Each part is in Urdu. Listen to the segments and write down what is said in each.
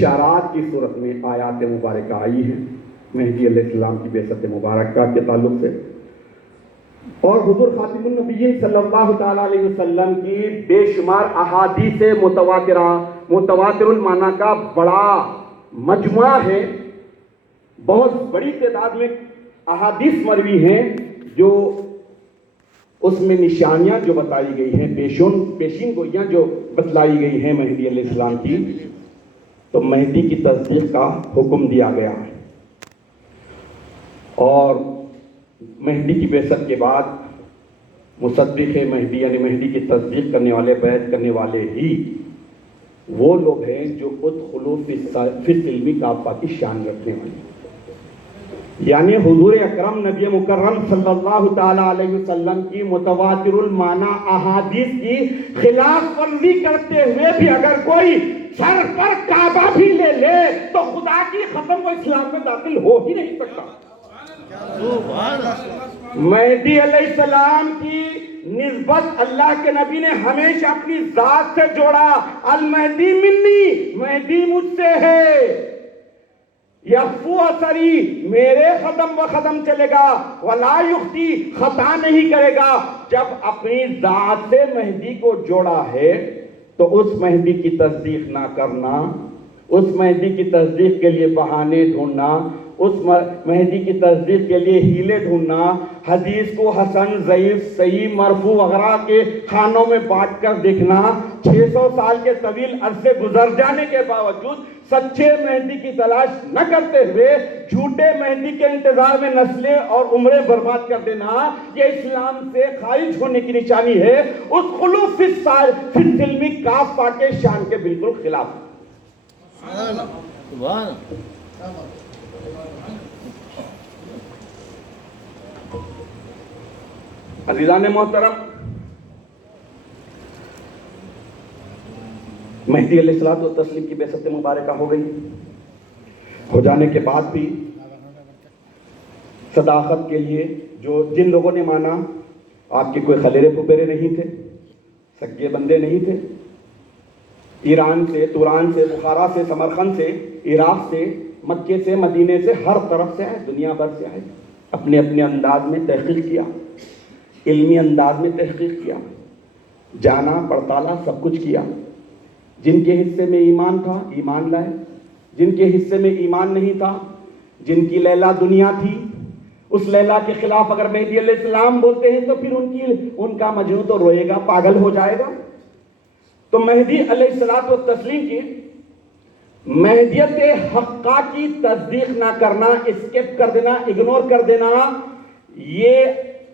اشارات کی صورت میں آیات مبارکہ آئی ہیں مہدی علیہ السلام کی بعثت مبارکہ کے تعلق سے، اور حضور خاتم النبیین صلی اللہ تعالیٰ علیہ وسلم کی بے شمار احادیث متواترہ، متواتر المعنی کا بڑا مجموعہ ہے، بہت بڑی تعداد میں احادیث مروی ہیں جو اس میں نشانیاں جو بتائی گئی ہیں، پیشین گوئیاں جو بتلائی گئی ہیں مہدی علیہ السلام کی، تو مہدی کی تصدیق کا حکم دیا گیا ہے۔ اور مہدی کی بعثت کے بعد مصدق مہدی یعنی مہدی کی تصدیق کرنے والے، بیعت کرنے والے ہی وہ لوگ ہیں جو ادخلوا فی السلم کافہ کی شان رکھنے والے، یعنی حضور اکرم نبی مکرم صلی اللہ تعالیٰ علیہ وسلم کی متواتر المعنی احادیث کی خلاف ورزی کرتے ہوئے بھی اگر کوئی سر پر کعبہ بھی لے لے تو خدا کی قسم وہ اسلام میں داخل ہو ہی نہیں سکتا۔ مہدی علیہ السلام کی نسبت اللہ کے نبی نے ہمیشہ اپنی ذات سے جوڑا، المہدی منی، مہدی مجھ سے ہے، یخفو اثری، میرے قدم و قدم چلے گا، ولا یخطی، خطا نہیں کرے گا۔ جب اپنی ذات سے مہدی کو جوڑا ہے تو اس مہدی کی تصدیق نہ کرنا، اس مہدی کی تصدیق کے لیے بہانے ڈھونڈنا، اس مہدی کی تصدیق کے لیے ہیلے ڈھونڈنا، حدیث کو حسن، ضعیف، صحیح، مرفوع وغیرہ کے خانوں میں بانٹ کر دیکھنا، 600 سال کے طویل عرصے گزر جانے کے باوجود سچے مہدی کی تلاش نہ کرتے ہوئے جھوٹے مہدی کے انتظار میں نسلیں اور عمریں برباد کر دینا، یہ اسلام سے خارج ہونے کی نشانی ہے، اس خلوف فی السلم کافہ کے شان کے بالکل خلاف۔ عزیزان محترم، مہدی علیہ الصلوۃ والتسلیم کی بعثت مبارکہ ہو گئی، ہو جانے کے بعد بھی صداقت کے لیے جن لوگوں نے مانا، آپ کے کوئی خلیرے پھپھیرے نہیں تھے، سگے بندے نہیں تھے، ایران سے، توران سے، بخارا سے، سمرقند سے، عراق سے، مکے سے، مدینے سے، ہر طرف سے آئے، دنیا بھر سے آئے، اپنے اپنے انداز میں تحقیق کیا، علمی انداز میں تحقیق کیا، جانا پڑتالا سب کچھ کیا، جن کے حصے میں ایمان تھا ایمان لائے، جن کے حصے میں ایمان نہیں تھا، جن کی لیلا دنیا تھی، اس لیلا کے خلاف اگر مہدی علیہ السلام بولتے ہیں تو پھر ان کا مجنون تو روئے گا، پاگل ہو جائے گا۔ تو مہدی علیہ الصلوۃ والتسلیم کی مہدیت حقہ کی تصدیق نہ کرنا، اسکپ کر دینا، اگنور کر دینا، یہ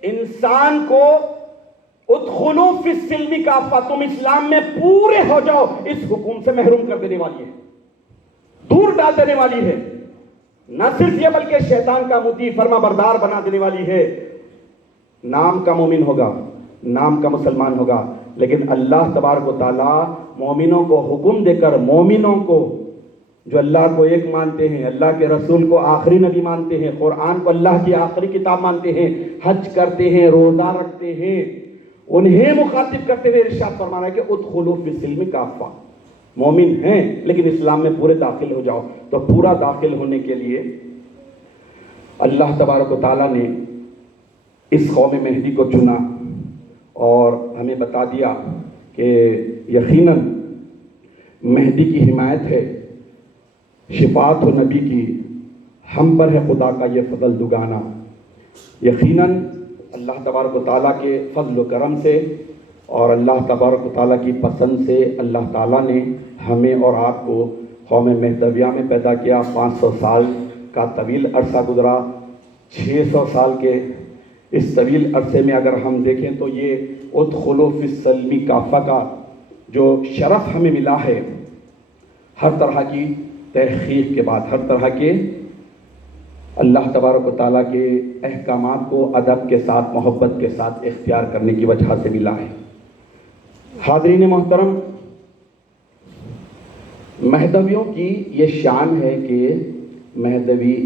انسان کو ادخلوا فی السلم کافہ، تم اسلام میں پورے ہو جاؤ، اس حکم سے محروم کر دینے والی ہے، دور ڈال دینے والی ہے، نہ صرف یہ بلکہ شیطان کا مطیع فرما بردار بنا دینے والی ہے۔ نام کا مومن ہوگا، نام کا مسلمان ہوگا، لیکن اللہ تبارک و تعالیٰ مومنوں کو حکم دے کر، مومنوں کو جو اللہ کو ایک مانتے ہیں، اللہ کے رسول کو آخری نبی مانتے ہیں، قرآن کو اللہ کی آخری کتاب مانتے ہیں، حج کرتے ہیں، روزہ رکھتے ہیں، انہیں مخاطب کرتے ہوئے ارشاد فرمانا ہے کہ ادخلوا فی السلم کافہ، مومن ہیں لیکن اسلام میں پورے داخل ہو جاؤ۔ تو پورا داخل ہونے کے لیے اللہ تبارک و تعالیٰ نے اس قوم مہدی کو چنا اور ہمیں بتا دیا کہ یقیناً مہدی کی حمایت ہے، شفاعت و نبی کی، ہم پر ہے خدا کا یہ فضل دگانا۔ یقیناً اللہ تبارک و تعالیٰ کے فضل و کرم سے اور اللہ تبارک و تعالیٰ کی پسند سے اللہ تعالیٰ نے ہمیں اور آپ کو قوم مہدویہ میں پیدا کیا۔ 500 سال کا طویل عرصہ گزرا، 600 سال کے اس طویل عرصے میں اگر ہم دیکھیں تو یہ ادخلوا فی السلم کافہ کا جو شرف ہمیں ملا ہے، ہر طرح کی تحقیق کے بعد، ہر طرح کے اللہ تبارک و تعالیٰ کے احکامات کو ادب کے ساتھ، محبت کے ساتھ اختیار کرنے کی وجہ سے ملا ہے۔ حاضرین محترم، مہدویوں کی یہ شان ہے کہ مہدوی،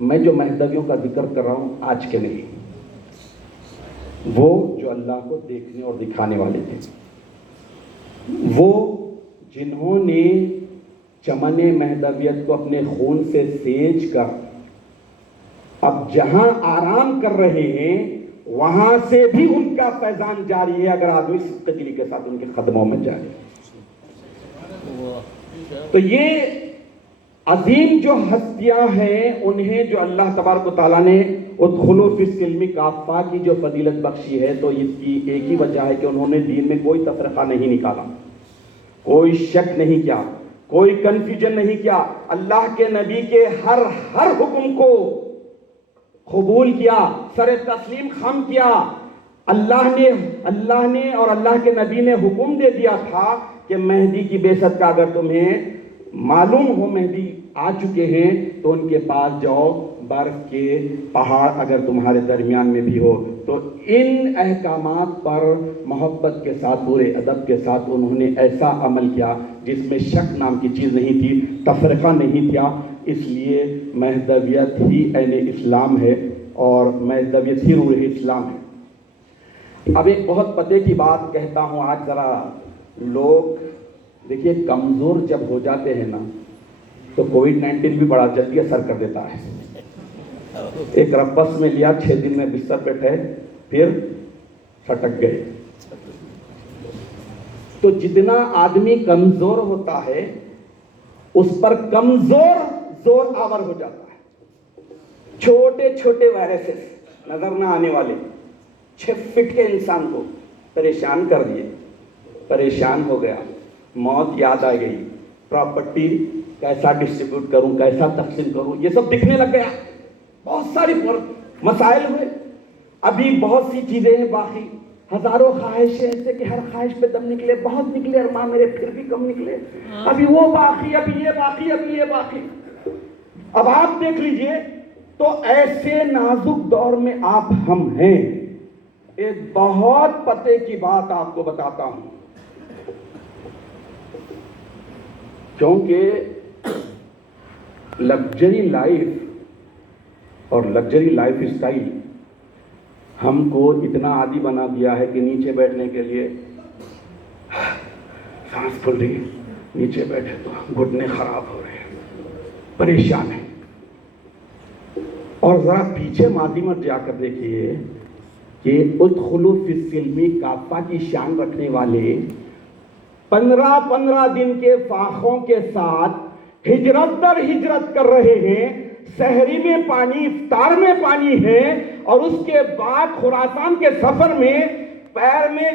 میں جو مہدویوں کا ذکر کر رہا ہوں آج کے نہیں، وہ جو اللہ کو دیکھنے اور دکھانے والے تھے، وہ جنہوں نے چمن مہدویت کو اپنے خون سے سینچ کر اب جہاں آرام کر رہے ہیں وہاں سے بھی ان کا فیضان جاری ہے، اگر آدمی صدق دلی کے ساتھ ان کے قدموں میں جائے۔ تو یہ عظیم جو ہستیاں ہیں انہیں جو اللہ تبارک و تعالیٰ نے ادخلوا فی السلم کافہ کی جو فضیلت بخشی ہے، تو اس کی ایک ہی وجہ ہے کہ انہوں نے دین میں کوئی تفرقہ نہیں نکالا، کوئی شک نہیں کیا، کوئی کنفیوژن نہیں کیا، اللہ کے نبی کے ہر حکم کو قبول کیا، سر تسلیم خم کیا۔ اللہ نے اور اللہ کے نبی نے حکم دے دیا تھا کہ مہدی کی بعثت کا اگر تمہیں معلوم ہو مہدی آ چکے ہیں تو ان کے پاس جاؤ، برف کے پہاڑ اگر تمہارے درمیان میں بھی ہو۔ تو ان احکامات پر محبت کے ساتھ، پورے ادب کے ساتھ انہوں نے ایسا عمل کیا جس میں شک نام کی چیز نہیں تھی، تفرقہ نہیں تھا۔ اس لیے مہدویت ہی عین اسلام ہے اور مہدویت ہی روح اسلام ہے۔ اب ایک بہت پتے کی بات کہتا ہوں، آج ذرا لوگ دیکھیے کمزور جب ہو جاتے ہیں نا تو کووڈ-19 بھی بڑا جلدی اثر کر دیتا ہے۔ ایک رپس میں لیا، 6 دن میں بستر پہ تھے، پھر سٹک گئے۔ تو جتنا آدمی کمزور ہوتا ہے اس پر کمزور زور آور ہو جاتا ہے۔ چھوٹے چھوٹے وائرسز نظر نہ آنے والے 6 فٹ کے انسان کو پریشان کر دیے، پریشان ہو گیا، موت یاد آ گئی، پراپرٹی کیسا ڈسٹریبیوٹ کروں، کیسا تقسیم کروں، یہ سب دکھنے لگ گیا۔ بہت ساری مسائل ہوئے، ابھی بہت سی چیزیں ہیں باقی، ہزاروں خواہشیں ایسے کہ ہر خواہش پہ دم نکلے، بہت نکلے ارمان میرے پھر بھی کم نکلے، ابھی وہ باقی، ابھی یہ باقی، ابھی یہ باقی۔ اب آپ دیکھ لیجئے تو ایسے نازک دور میں آپ ہم ہیں۔ ایک بہت پتے کی بات آپ کو بتاتا ہوں، کیونکہ لگژری لائف اور لگژری لائف اسٹائل ہم کو اتنا عادی بنا دیا ہے کہ نیچے بیٹھنے کے لیے سانس پھول رہی ہے، نیچے بیٹھے تو گھٹنے خراب ہو رہے ہیں، پریشان ہیں۔ اور ذرا پیچھے ماضی میں جا کر دیکھیے کہ ادخلوا فی السلم کافہ کی شان رکھنے والے 15 دن کے فاخوں کے ساتھ ہجرت در ہجرت کر رہے ہیں، سحری میں پانی، افطار میں پانی ہے، اور اس کے بعد خراسان کے سفر میں پیر میں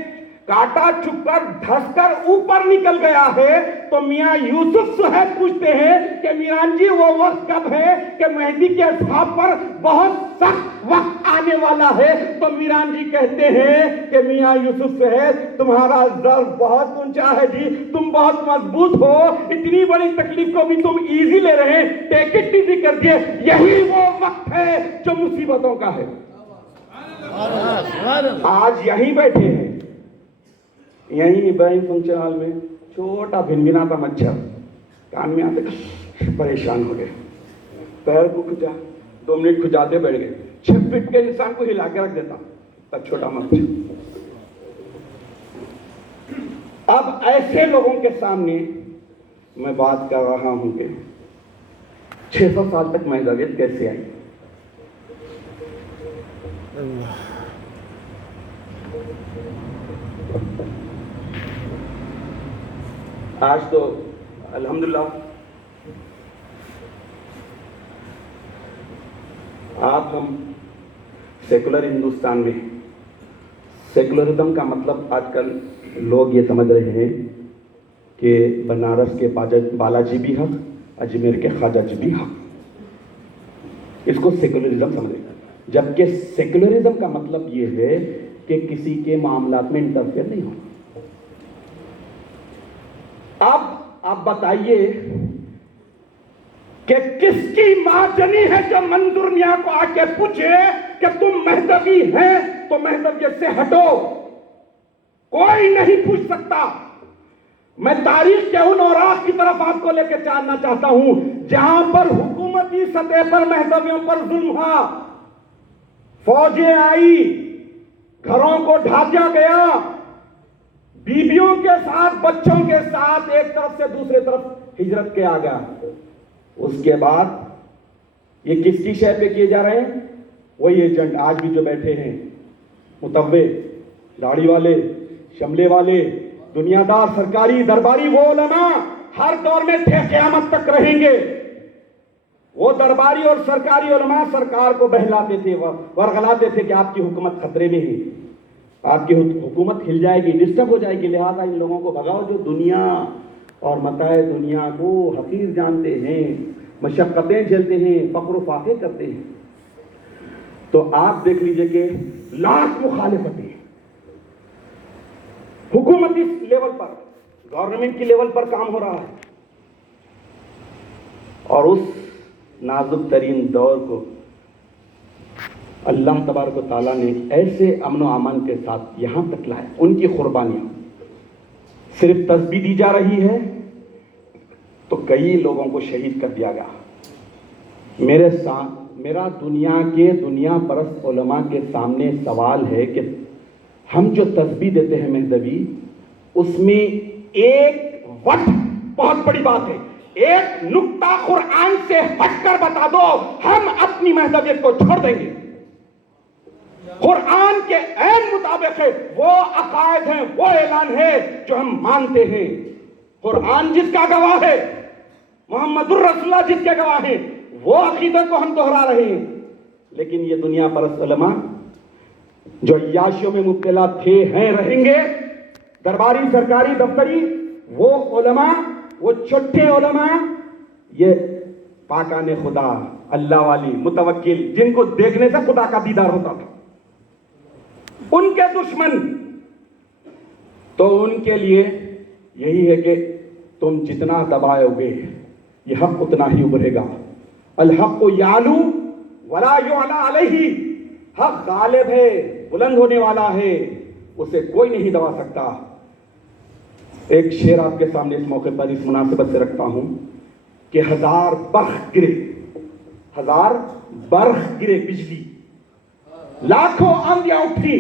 کانٹا چپ کر دھس کر اوپر نکل گیا ہے۔ تو میاں یوسف صاحب پوچھتے ہیں کہ میران جی وہ وقت کب ہے کہ مہدی کے اصحاب پر بہت سخت وقت آنے والا ہے؟ تو میران جی کہتے ہیں کہ میاں یوسف صاحب تمہارا ضرب بہت اونچا ہے جی، تم بہت مضبوط ہو، اتنی بڑی تکلیف کو بھی تم ایزی لے رہے ہیں، ٹیک اٹ ایزی کر دیے، یہی وہ وقت ہے جو مصیبتوں کا ہے۔ آج یہیں بیٹھے ہیں، یہیں ابراہیم فنکشن ہال میں، چھوٹا بھنبھناتا مچھر کان میں آتے، پریشان ہو گئے، پیر کو کھجا، 2 منٹ کھجاتے بیٹھ گئے، 6 فٹ کے انسان کو ہلا کے رکھ دیتا تب چھوٹا مچھر۔ اب ایسے لوگوں کے سامنے میں بات کر رہا ہوں کہ 600 سال تک مہدویت کیسے آئی؟ آج تو الحمدللہ آپ ہم سیکولر ہندوستان میں، سیکولرزم کا مطلب آج کل لوگ یہ سمجھ رہے ہیں کہ بنارس کے بالاجی بھی حق، اجمیر کے خواجہ جی بھی حق، اس کو سیکولرزم سمجھیں، جبکہ سیکولرزم کا مطلب یہ ہے کہ کسی کے معاملات میں انٹرفیئر نہیں ہونا۔ اب آپ بتائیے کہ کس کی ماں جنی ہے جو منظور میاں کو آ کے پوچھے کہ تم مہدوی ہیں تو مہدویت سے ہٹو؟ کوئی نہیں پوچھ سکتا۔ میں تاریخ کے ان اوراق کی طرف آپ کو لے کے جانا چاہتا ہوں جہاں پر حکومتی سطح پر مہدویوں پر ظلم ہوا، فوجیں آئی، گھروں کو ڈھا دیا گیا، بیویوں کے ساتھ، بچوں کے ساتھ ایک طرف سے دوسرے طرف ہجرت کے آ گیا. اس کے بعد یہ کس کی شے پہ کیے جا رہے ہیں؟ وہی ایجنٹ آج بھی جو بیٹھے ہیں، متوع، داڑھی والے، شملے والے، دنیا دار، سرکاری درباری. وہ علماء ہر دور میں تھے، قیامت تک رہیں گے. وہ درباری اور سرکاری علماء سرکار کو بہلاتے تھے، ورغلاتے تھے کہ آپ کی حکومت خطرے میں ہے، آپ کی حکومت ہل جائے گی، ڈسٹرب ہو جائے گی، لہذا ان لوگوں کو بھگاؤ جو دنیا اور متاع دنیا کو حقیر جانتے ہیں، مشقتیں جھیلتے ہیں، فقر و فاقے کرتے ہیں. تو آپ دیکھ لیجئے کہ لاکھ مخالفتیں حکومتی لیول پر، گورنمنٹ کی لیول پر کام ہو رہا ہے. اور اس نازک ترین دور کو اللہ تبارک و تعالیٰ نے ایسے امن و امان کے ساتھ یہاں تک لائے. ان کی قربانیاں صرف تسبیح دی جا رہی ہے تو کئی لوگوں کو شہید کر دیا گیا. میرا دنیا پرست علماء کے سامنے سوال ہے کہ ہم جو تسبیح دیتے ہیں مہدوی، اس میں ایک وقت بہت بڑی بات ہے، ایک نقطہ قرآن سے ہٹ کر بتا دو، ہم اپنی مہدویت کو چھوڑ دیں گے. قرآن کے عین مطابق ہے، وہ عقائد ہیں، وہ اعلان ہے جو ہم مانتے ہیں. قرآن جس کا گواہ ہے، محمد الرسول اللہ جس کے گواہ ہیں، وہ عقیدے کو ہم دہرا رہے ہیں. لیکن یہ دنیا پرست علماء جو عیاشیوں میں مبتلا تھے، ہیں، رہیں گے، درباری، سرکاری، دفتری، وہ علماء، وہ چھٹے علماء، یہ پاکان خدا، اللہ والی، متوکل، جن کو دیکھنے سے خدا کا دیدار ہوتا تھا، ان کے دشمن. تو ان کے لیے یہی ہے کہ تم جتنا دباؤ گے یہ حق اتنا ہی ابھرے گا. الحق یعلو ولا یعلی علیہ، حق غالب ہے، بلند ہونے والا ہے، اسے کوئی نہیں دبا سکتا. ایک شعر آپ کے سامنے اس موقع پر اس مناسبت سے رکھتا ہوں کہ ہزار برق گرے بجلی، لاکھوں آندیاں اٹھی،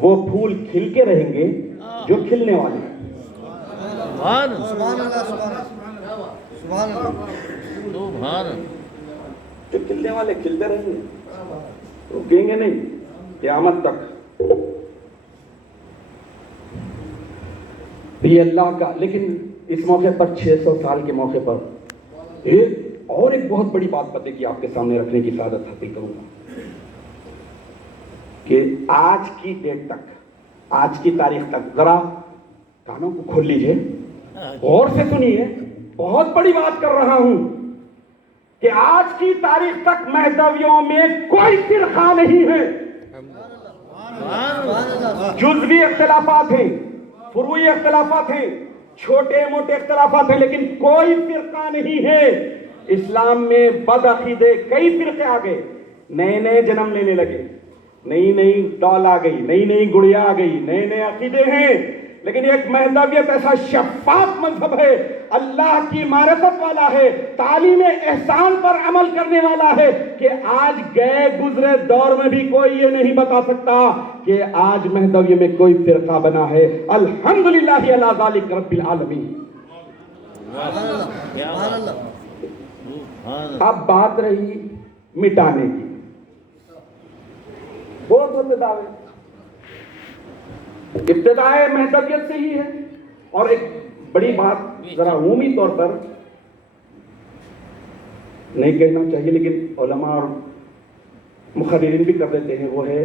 وہ پھول کھل کے رہیں گے جو کھلنے والے ہیں. جو کھلنے والے کھلتے رہیں گے، رکیں گے نہیں قیامت تک. یہ اللہ کا. لیکن اس موقع پر 600 سال کے موقع پر ایک بہت بڑی بات پتے کی آپ کے سامنے رکھنے کی سعادت حاصل کروں گا کہ آج کی ڈیٹ تک، آج کی تاریخ تک، ذرا کانوں کو کھول لیجئے، غور سے سنیے، بہت بڑی بات کر رہا ہوں کہ آج کی تاریخ تک مہدویوں میں کوئی فرقہ نہیں ہے. جزوی اختلافات ہیں، فروعی اختلافات ہیں، چھوٹے موٹے اختلافات ہیں، لیکن کوئی فرقہ نہیں ہے. اسلام میں بد عقیدے کئی فرقے آ گئے، نئے نئے جنم لینے لگے، نئی نئی ڈال آ گئی، نئی نئی گڑیا آ گئی، نئے نئے عقیدے ہیں. لیکن ایک مہدویت ایسا شفاف مذہب ہے، اللہ کی معرفت والا ہے، تعلیم احسان پر عمل کرنے والا ہے کہ آج گئے گزرے دور میں بھی کوئی یہ نہیں بتا سکتا کہ آج مہدویت میں کوئی فرقہ بنا ہے. الحمدللہ علی ذالک رب العالمین. اب بات رہی مٹانے کی. بہت ہوتے دعوے، ابتدائے مہدویت سے ہی ہے. اور ایک بڑی بات ذرا عمومی طور پر نہیں کہنا چاہیے لیکن علماء اور مقررین بھی کر دیتے ہیں، وہ ہے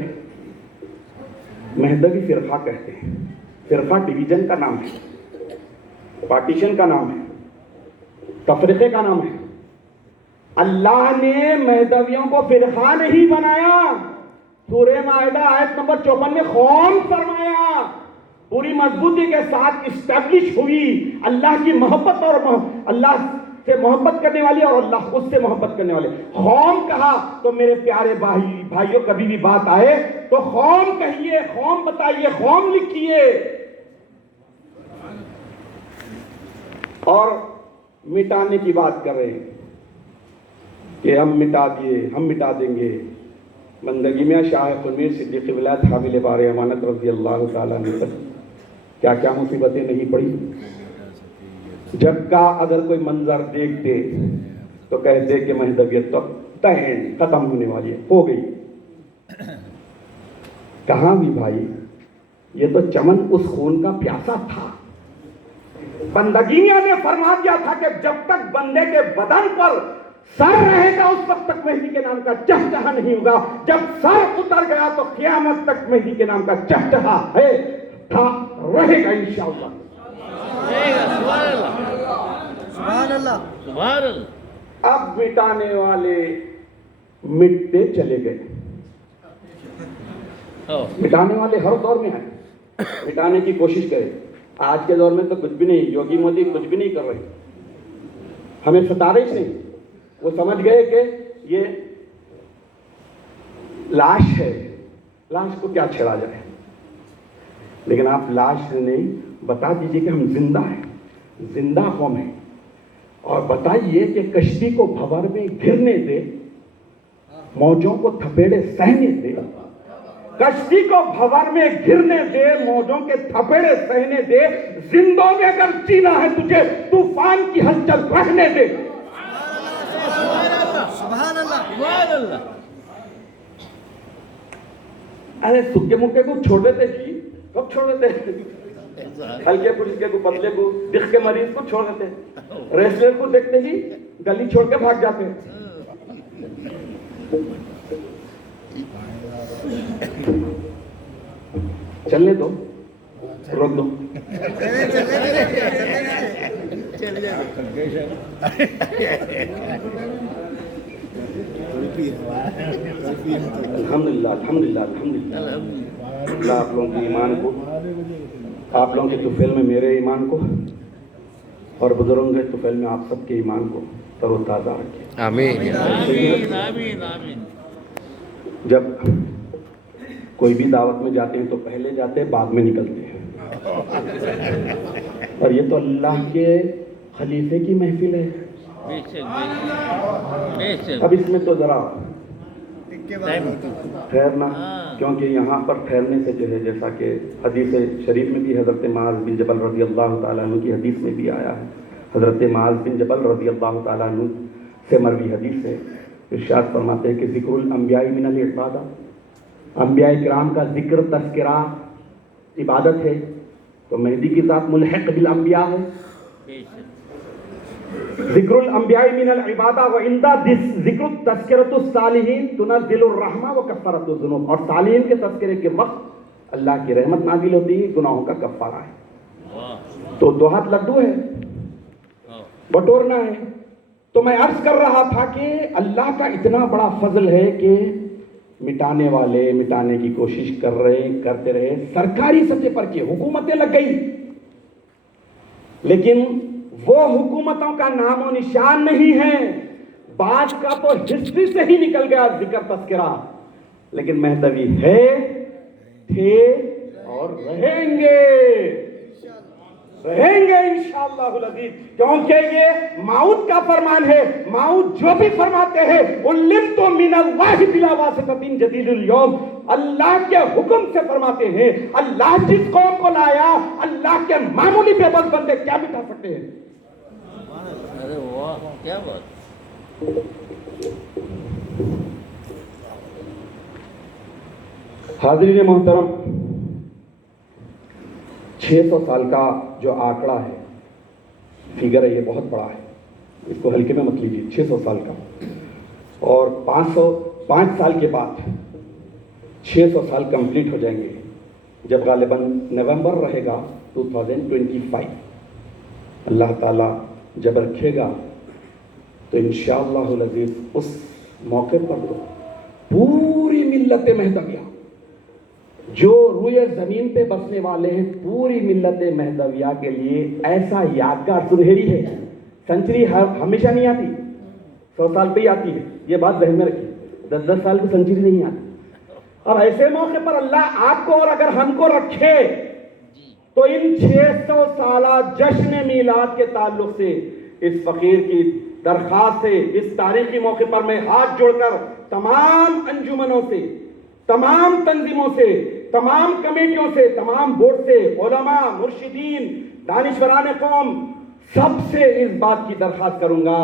مہدوی فرقہ کہتے ہیں. فرقہ ڈویژن کا نام ہے، پارٹیشن کا نام ہے، تفریقے کا نام ہے. اللہ نے مہدویوں کو فرقہ نہیں بنایا. سورہ مائدہ آیت نمبر 54 میں قوم فرمایا، پوری مضبوطی کے ساتھ اسٹیبلش ہوئی اللہ کی محبت اور اللہ سے محبت کرنے والی اور اللہ اس سے محبت کرنے والے. قوم کہا تو میرے پیارے بھائیوں، کبھی بھی بات آئے تو قوم کہیے، قوم بتائیے، قوم لکھیے. اور مٹانے کی بات کر رہے ہیں کہ ہم مٹا دیے، ہم مٹا دیں گے. بندگی میں شاہ خنویر صدیق ولایت حامل بار امانت رضی اللہ تعالیٰ عنہ پر کیا کیا مصیبتیں نہیں پڑی. جب کا اگر کوئی منظر دیکھتے تو کہتے کہ مہدویت تو ختم ہونے والی ہے، ہو گئی. کہاں بھی بھائی، یہ تو چمن اس خون کا پیاسا تھا. بندگینیا نے فرما دیا تھا کہ جب تک بندے کے بدن پر سر رہے گا اس وقت تک مہدی کے نام کا چہچہا نہیں ہوگا. جب سر اتر گیا تو قیامت تک مہدی کے نام کا چہچہا ہے تھا، رہے گا انشاءاللہ. سبحان اللہ سبحان اللہ. اب مٹانے والے مٹتے چلے گئے. مٹانے والے ہر دور میں آئے، مٹانے کی کوشش کرے. آج کے دور میں تو کچھ بھی نہیں، یوگی مودی کچھ بھی نہیں کر رہے، ہمیں ستا رہے نہیں. وہ سمجھ گئے کہ یہ لاش ہے، لاش کو کیا چھڑا جائے. لیکن آپ لاش سے نہیں، بتا دیجئے کہ ہم زندہ ہیں، زندہ قوم ہیں. اور بتائیے کہ کشتی کو بھنور میں گرنے دے، موجوں کو تھپیڑے سہنے دے. کشتی کو بھنور میں گرنے دے، موجوں کے تھپیڑے سہنے دے. زندوں میں اگر جینا ہے تجھے، طوفان کی ہلچل رہنے دے. سبحان اللہ سبحان اللہ. ارے سکے مکے کو چھوڑ دیتے جی، کب چھوڑ دیتے؟ ہلکے پھلکے کو، پتلے کو، دکھ کے مریض کو چھوڑ دیتے. ریسلر کو دیکھتے ہی گلی چھوڑ کے بھاگ جاتے. چلنے دو، روک دو. الحمدللہ الحمدللہ الحمدللہ. اللہ آپ لوگوں کے ایمان کو، آپ لوگوں کے طفیل میں میرے ایمان کو، اور بزرگوں کے طفیل میں آپ سب کے ایمان کو تر و تازہ رکھے. آمین. آمین آمین آمین. جب کوئی بھی دعوت میں جاتے ہیں تو پہلے جاتے ہیں، بعد میں نکلتے ہیں. اور یہ تو اللہ کے خلیفے کی محفل ہے. بے شک بے شک. اب اس میں تو ذرا ٹھہرنا، کیونکہ یہاں پر ٹھہرنے سے جو ہے، جیسا کہ حدیث شریف میں بھی حضرت معاذ بن جبل رضی اللہ تعالیٰ عنہ کی حدیث میں بھی آیا ہے. حضرت معاذ بن جبل رضی اللہ تعالیٰ عنہ سے مروی حدیث ہے. ارشاد فرماتے ہیں کہ ذکر الانبیاء من العبادہ، انبیاء کرام کا ذکر تذکرہ عبادت ہے. تو مہدی کی ذات ملحق بالانبیاء ہے. ذکر الانبیاء من العبادہ وعندہ ذکر تذکرۃ الصالحین تنزل الرحمہ وکفارۃ الذنوب. اور صالحین کے تذکرے کے وقت اللہ کی رحمت نازل ہوتی ہے، گناہوں کا کفارہ ہے. تو دو ہاتھ لڈو ہے، بٹورنا ہے. تو میں عرض کر رہا تھا کہ اللہ کا اتنا بڑا فضل ہے کہ مٹانے والے مٹانے کی کوشش کرتے رہے. سرکاری سطح پر کی حکومتیں لگ گئی، لیکن وہ حکومتوں کا نام و نشان نہیں ہے. بعض کا تو ہسٹری سے ہی نکل گیا ذکر تذکرہ. لیکن مہدوی ہے، تھے اور رہیں گے انشاءاللہ العزیز. کیونکہ یہ ماؤد کا فرمان ہے. ماؤد جو بھی فرماتے ہیں علمت من اللہ بلا واسطۃ جدید اليوم، اللہ کے حکم سے فرماتے ہیں. اللہ جس قوم کو لایا، اللہ کے معمولی بے بس بندے کیا مٹا سکتے ہیں؟ ارے واہ کیا بات. حاضرین محترم، 600 سال کا جو آنکڑا ہے، فگر ہے، یہ بہت بڑا ہے. اس کو ہلکے میں مت لیجیے. 600 سال کا، اور 505 سال کے بعد 600 سال کمپلیٹ ہو جائیں گے، جب غالباً نومبر رہے گا 2025. اللہ تعالیٰ جب رکھے گا تو انشاءاللہ العزیز اس موقع پر تو پوری ملت مہدویہ جو روئے زمین پہ بسنے والے ہیں، پوری ملت مہدویہ کے لیے ایسا یادگار سنہری ہے. سنچری ہمیشہ نہیں آتی، 100 سال پہ ہی آتی ہے. یہ بات ذہن میں رکھیے. 10 سال کی سنچری نہیں آتی. اور ایسے موقع پر اللہ آپ کو اور اگر ہم کو رکھے تو ان 600 سالہ جشن میلاد کے تعلق سے اس فقیر کی درخواست سے اس تاریخی موقع پر میں ہاتھ جوڑ کر تمام انجمنوں سے، تمام تنظیموں سے، تمام کمیٹیوں سے، تمام بورڈ سے، علماء، مرشدین، دانشوران قوم، سب سے اس بات کی درخواست کروں گا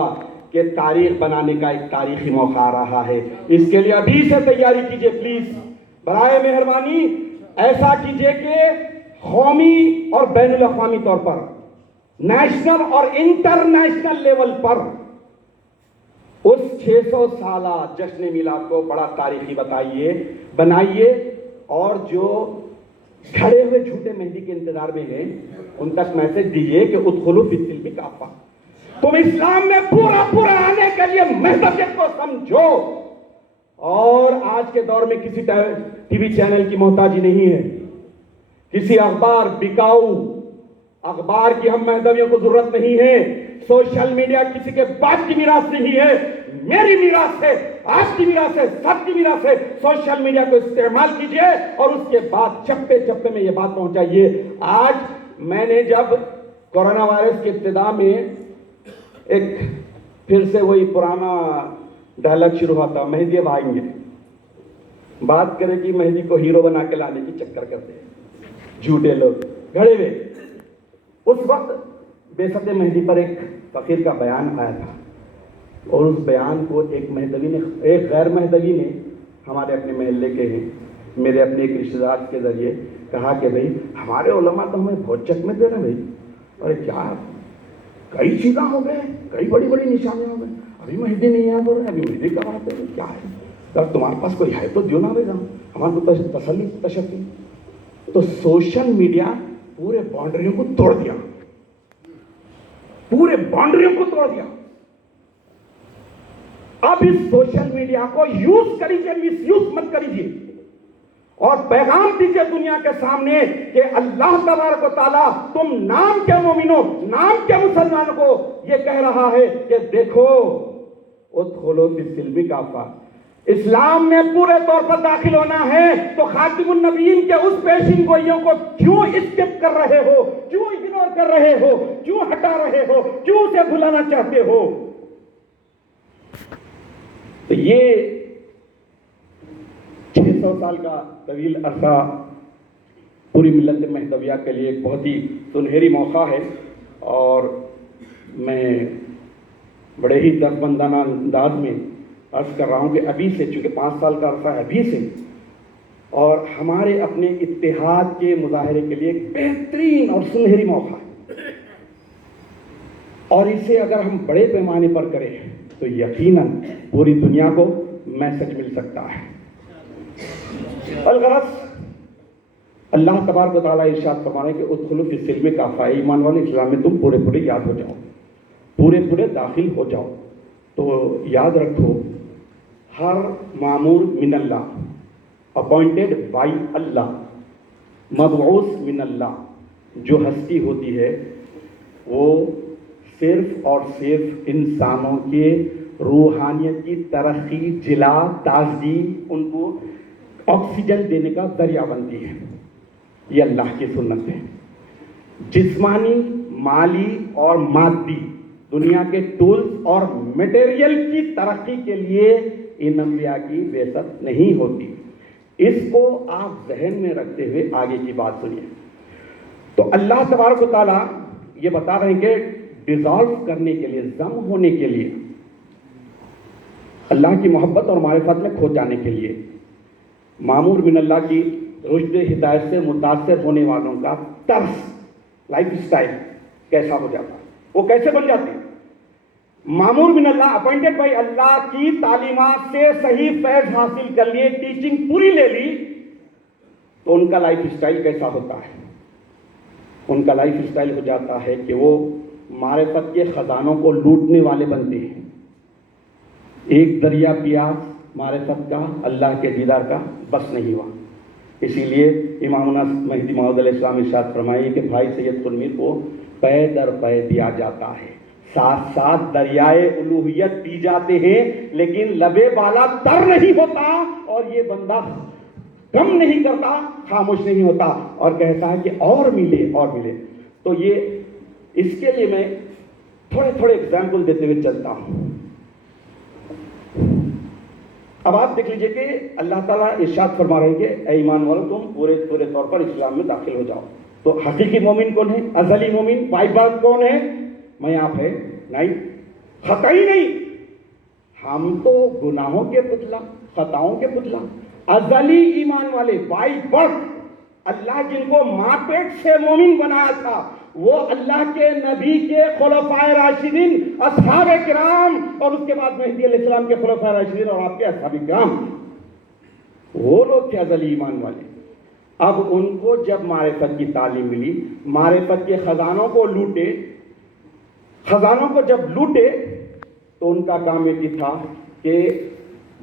کہ تاریخ بنانے کا ایک تاریخی موقع آ رہا ہے، اس کے لیے ابھی سے تیاری کیجئے پلیز، برائے مہربانی ایسا کیجئے کہ قومی اور بین الاقوامی طور پر، نیشنل اور انٹرنیشنل لیول پر اس 600 سالہ جشن میلاد کو بڑا تاریخی بنائیے، اور جو کھڑے ہوئے جھوٹے مہدی کے انتظار میں ہیں ان تک میسج دیجئے کہ ادخلوا فی السلم کافہ، تم اسلام میں پورا آنے کے لیے مہدویت کو سمجھو، اور آج کے دور میں کسی ٹی وی چینل کی محتاجی نہیں ہے، کسی اخبار بکاؤ اخبار کی ہم مہدویوں کو ضرورت نہیں ہے، سوشل میڈیا کسی کے باپ کی میراث نہیں ہے، میری میراث ہے، آپ کی میراث ہے، سب کی میراث ہے، سوشل میڈیا کو استعمال کیجئے اور اس کے بعد چپے چپے میں یہ بات پہنچائیے۔ آج میں نے جب کورونا وائرس کی ابتدا میں ایک پھر سے وہی پرانا ڈائلاگ شروع ہوا تھا، مہدی اب آئیں گے، بات کرے کہ مہدی کو ہیرو بنا کے لانے کی چکر کرتے ہیں جھوٹے لوگ گھڑے ہوئے۔ اس وقت بعثت مہدی پر ایک فقیر کا بیان آیا تھا، اور اس بیان کو ایک غیر مہدوی نے ہمارے اپنے محلے کے ہیں، میرے اپنے ایک رشتہ دار کے ذریعے کہا کہ بھئی ہمارے علماء تو ہمیں بہت چکمے دے رہے ہیں بھئی، اور کیا کئی چیزیں ہو گئے، کئی بڑی نشانیاں ہو گئے، ابھی مہدی نہیں ہے، بول رہے ابھی مہدی کب آتے ہیں، کیا ہے تب تمہارے پاس کوئی ہے تو دیو نہ بھیجا ہمارے کو تسلی تشفی۔ تو سوشل میڈیا پورے باؤنڈریوں کو توڑ دیا، پورے باؤنڈریوں کو توڑ دیا۔ اب اس سوشل میڈیا کو یوز کریجئے، مس یوز مت کریجئے، اور پیغام دیجئے دنیا کے سامنے کہ اللہ تبارک و تعالیٰ تم نام کے مومنوں، نام کے مسلمانوں کو یہ کہہ رہا ہے کہ دیکھو ادخلوا فی السلم کافہ، اسلام میں پورے طور پر داخل ہونا ہے تو خاتم النبیین کے اس پیشین گوئیوں کو کیوں اسکپ کر رہے ہو، کیوں اگنور کر رہے ہو، کیوں ہٹا رہے ہو، کیوں اسے بھلانا چاہتے ہو؟ تو یہ 600 سال کا طویل عرصہ پوری ملت مہدویہ کے لیے ایک بہت ہی سنہری موقع ہے، اور میں بڑے ہی دستمندانہ انداز میں عرض کر رہا ہوں کہ ابھی سے، چونکہ 5 سال کا عرصہ ہے، ابھی سے، اور ہمارے اپنے اتحاد کے مظاہرے کے لیے ایک بہترین اور سنہری موقع ہے، اور اسے اگر ہم بڑے پیمانے پر کریں تو یقیناً پوری دنیا کو میسج مل سکتا ہے۔ الغرض اللہ تبارک و تعالیٰ ارشاد فرما رہے ہیں کہ ادخلوا فی السلم کافہ، ایمان والے اسلام میں تم پورے یاد ہو جاؤ، پورے داخل ہو جاؤ۔ تو یاد رکھو، ہر مامور من اللہ، اپوائنٹڈ بائی اللہ، مبعوث من اللہ، جو ہستی ہوتی ہے وہ صرف اور صرف انسانوں کے روحانیت کی ترقی، جلا، تازگی، ان کو آکسیجن دینے کا ذریعہ بنتی ہے۔ یہ اللہ کی سنت ہے۔ جسمانی، مالی اور مادی دنیا کے ٹولز اور میٹیریل کی ترقی کے لیے ان انبیاء کی بعثت نہیں ہوتی۔ اس کو آپ ذہن میں رکھتے ہوئے آگے کی بات سنیے۔ تو اللہ تبارک و تعالیٰ یہ بتا رہے ہیں کہ ڈیزالو کرنے کے لیے، ضم ہونے کے لیے، اللہ کی محبت اور معرفت میں کھو جانے کے لیے، مامور من اللہ کی رشد ہدایت سے متاثر ہونے والوں کا طرز، لائف سٹائل کیسا ہو جاتا ہے، وہ کیسے بن جاتے ہیں؟ مامور من اللہ، اپوائنٹڈ بائی اللہ کی تعلیمات سے صحیح فیض حاصل کر لیے، ٹیچنگ پوری لے لی، تو ان کا لائف سٹائل کیسا ہوتا ہے؟ ان کا لائف سٹائل ہو جاتا ہے کہ وہ معرفت کے خزانوں کو لوٹنے والے بنتے ہیں۔ ایک دریا پیاس معرفت کا، اللہ کے دیدار کا بس نہیں ہوا، اسی لیے امامنا مہدی موعود علیہ السلام ارشاد فرمائیے کہ بھائی سید قطب میر کو پے در پے دیا جاتا ہے، ساتھ ساتھ دریائے الوہیت پی جاتے ہیں، لیکن لبے بالا تر نہیں ہوتا، اور یہ بندہ کم نہیں کرتا، خاموش نہیں ہوتا، اور کہتا ہے کہ اور ملے اور ملے۔ تو یہ اس کے لیے میں تھوڑے ایگزامپل دیتے ہوئے چلتا ہوں۔ اب آپ دیکھ لیجئے کہ اللہ تعالیٰ ارشاد فرما رہے ہیں کہ اے ایمان والو تم پورے طور پر اسلام میں داخل ہو جاؤ۔ تو حقیقی مومن کون ہے؟ ازلی مومن بائی برتھ کون ہے؟ میں آپ ہے نہیں، خطائی نہیں، ہم تو گناہوں کے پتلا، خطاؤں کے پتلا، ازلی ایمان والے، بائی برتھ، اللہ جن کو ماں پیٹ سے مومن بنایا تھا، وہ اللہ کے نبی کے خلفائے راشدین اصحاب کرام، اور اس کے بعد مہدی علیہ السلام کے خلفائے راشدین اور آپ کے اصحاب کرام، وہ لوگ تھے ازلی ایمان والے۔ اب ان کو جب معرفت کی تعلیم ملی، معرفت کے خزانوں کو لوٹے، خزانوں کو جب لوٹے تو ان کا کام یہ تھا کہ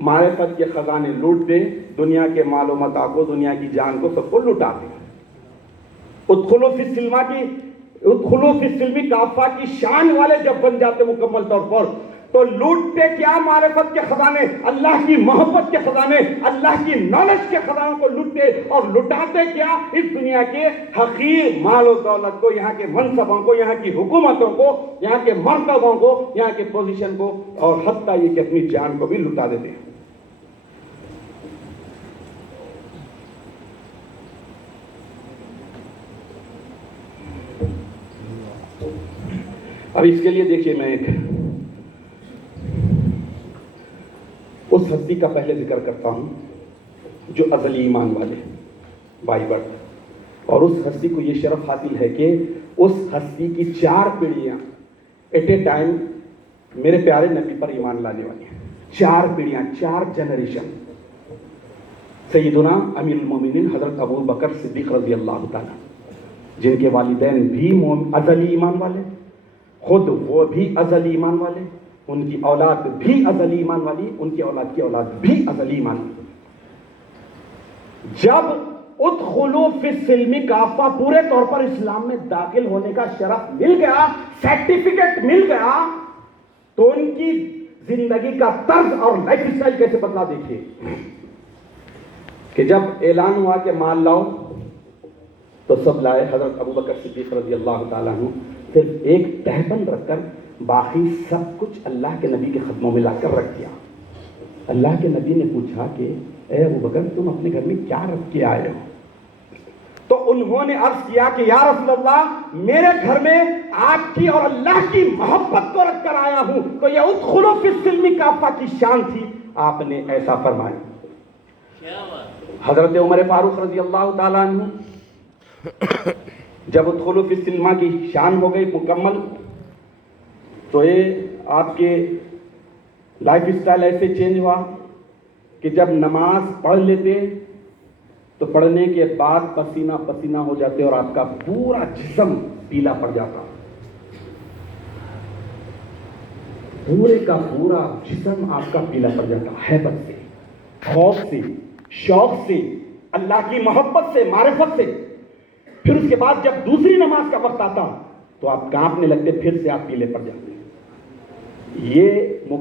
معرفت کے خزانے لوٹ دیں، دنیا کے مال و متاع کو، دنیا کی جان کو، سب کو لوٹا دیں۔ ادخلوا فی السلم کافہ کی شان والے جب بن جاتے مکمل طور پر، تو لوٹتے کیا معرفت کے خزانے، اللہ کی محبت کے خزانے، اللہ کی نالج کے خزانوں کو لوٹتے، اور لٹاتے کیا، اس دنیا کے حقیر مال و دولت کو، یہاں کے منصبوں کو، یہاں کی حکومتوں کو، یہاں کے مرتبوں کو، یہاں کے پوزیشن کو، اور حتیٰ یہ کہ اپنی جان کو بھی لٹا دیتے ہیں۔ اب اس کے لیے دیکھیے میں ایک اس ہستی کا پہلے ذکر کرتا ہوں جو ازلی ایمان والے، بائی برتھ، اور اس ہستی کو یہ شرف حاصل ہے کہ اس ہستی کی 4 پیڑھیاں ایٹ اے ٹائم میرے پیارے نبی پر ایمان لانے والی ہیں۔ 4 پیڑھیاں، 4 جنریشن۔ سیدنا امیر المومنین حضرت ابو بکر صدیق رضی اللہ تعالیٰ، جن کے والدین بھی ازلی ایمان والے، خود وہ بھی ازلی ایمان والے، ان کی اولاد بھی ازلی ایمان والی، ان کی اولاد کی اولاد بھی ازلی ایمان والی۔ جب ادخلوا فی السلم کافہ پورے طور پر اسلام میں داخل ہونے کا شرف مل گیا، سرٹیفکیٹ مل گیا، تو ان کی زندگی کا طرز اور لائف اسٹائل کیسے بدلا دیکھیے کہ جب اعلان ہوا کہ مال لاؤ تو سب لائے۔ حضرت ابو بکر صدیق رضی اللہ تعالیٰ عنہ صرف ایک تہبند رکھ کر باقی سب کچھ اللہ کے نبی کے خدموں میں لا کر رکھ دیا۔ اللہ کے نبی نے پوچھا کہ اے ابو بکر تم اپنے گھر میں کیا رکھ کے آئے ہو؟ تو انہوں نے عرض کیا کہ یا رسول اللہ میرے گھر میں آپ کی اور اللہ کی محبت کو رکھ کر آیا ہوں۔ تو یہ ادخلوا فی السلم کافہ کی شان تھی، آپ نے ایسا فرمایا۔ حضرت عمر فاروق رضی اللہ تعالیٰ عنہ جب ادخلوا فی السلم کی شان ہو گئی مکمل، تو یہ آپ کے لائف اسٹائل ایسے چینج ہوا کہ جب نماز پڑھ لیتے تو پڑھنے کے بعد پسینہ پسینہ ہو جاتے اور آپ کا پورا جسم پیلا پڑ جاتا، پورے کا پورا جسم آپ کا پیلا پڑ جاتا، ہیبت سے، خوف سے، شوق سے، اللہ کی محبت سے، معرفت سے۔ پھر اس کے بعد جب دوسری نماز کا وقت آتا تو آپ کانپنے لگتے، پھر سے آپ پیلے پڑ جاتے۔ یہ